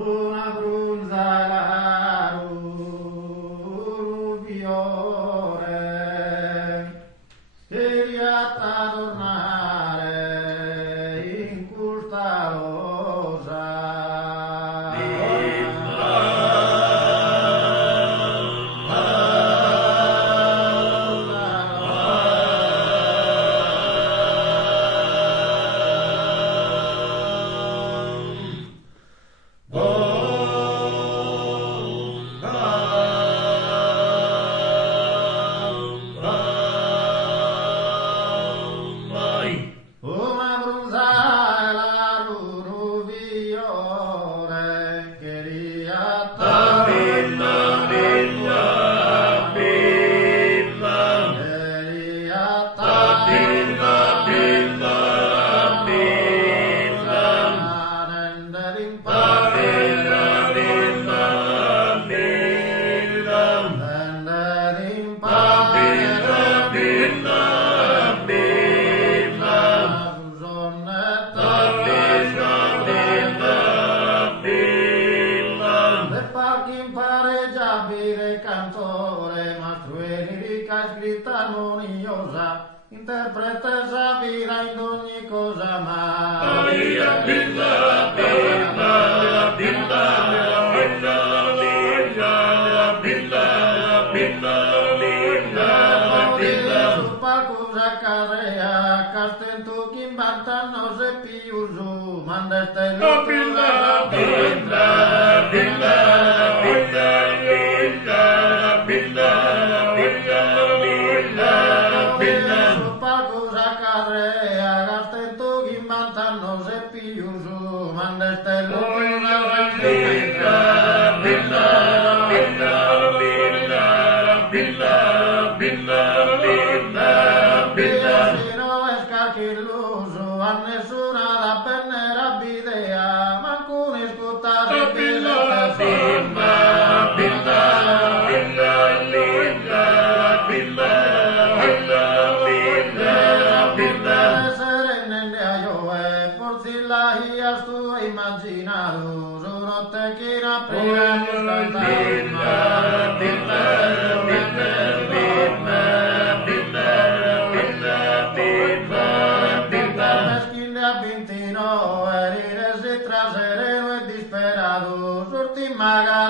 una brunza la rubiore, siriata a tornare in questa rosa. Una brunza la rubiore, che riatta impareggiabile cantore, mastruerica scritta armoniosa, interpreta savira in ogni cosa, ma sul palco carrea, castento chimbanta non se più su, manda stello sul palco carrea, castento chimbanta non se più su, manda stello illuso a nessuna da pennera bidea, ma con iscutare immaginado, sono te che sereno e disperato, sorti magari